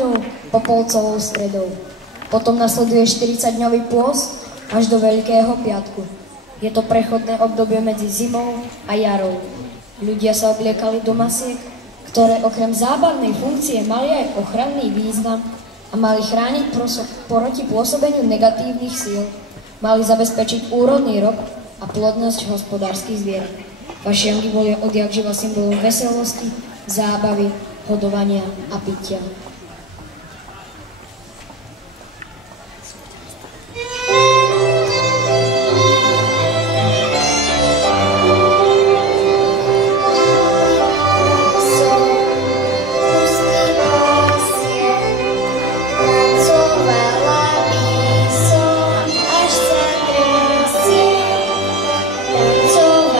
hodinou Popolcovou stredou. Potom nasleduje 40-dňový pôst až do Veľkého piatku. Je to prechodné obdobie medzi zimou a jarou. Ľudia sa obliekali do masiek, ktoré okrem zábavnej funkcie mali aj ochranný význam a mali chrániť proti pôsobeniu negatívnych síl. Mali zabezpečiť úrodný rok a plodnosť hospodárskych zvierat. Vašiangy boli odjakživa symbolom veselosti, zábavy, hodovania a pitia. So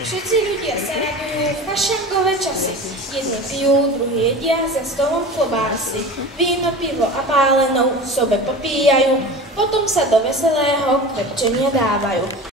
Všetci ľudia sa radujú, fašangové časy. Jedni pijú, druhí jedia, za stolom klobásy. Víno, pivo a pálenou v sobe popíjajú, potom sa do veselého krepčenia dávajú.